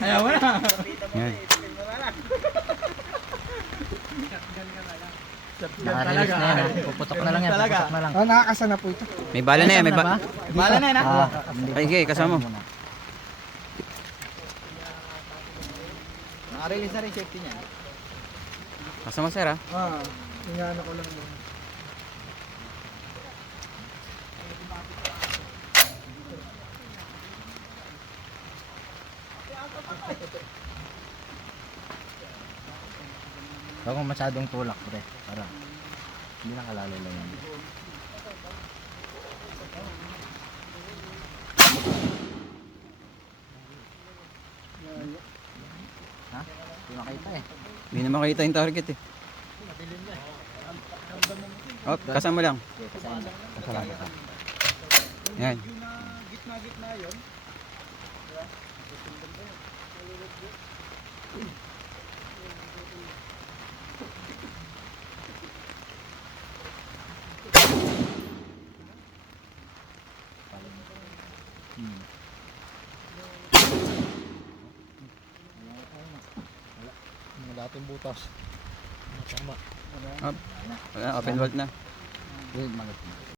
Ayaw mo na. Yan. Naka-release na yan. Puputok na lang yan. Puputok na lang. Oh, nakakasa na po ito. May bala na yan. May ba? Bala na yun ha. Ay, sige, kasama mo. Naka-release na rin safety niya. Kasama sir ha. Ingano ko lang yun. Huwag mong masyadong tulak, pre. Para hindi nakalalo lang yan. Ha? Hindi makita eh. Hindi na makita yung target eh. Oh, kasama lang. Okay, kasama kita. Yan. Gitna-gitna yun. Dating butas. Open vault na. Yun, maganda.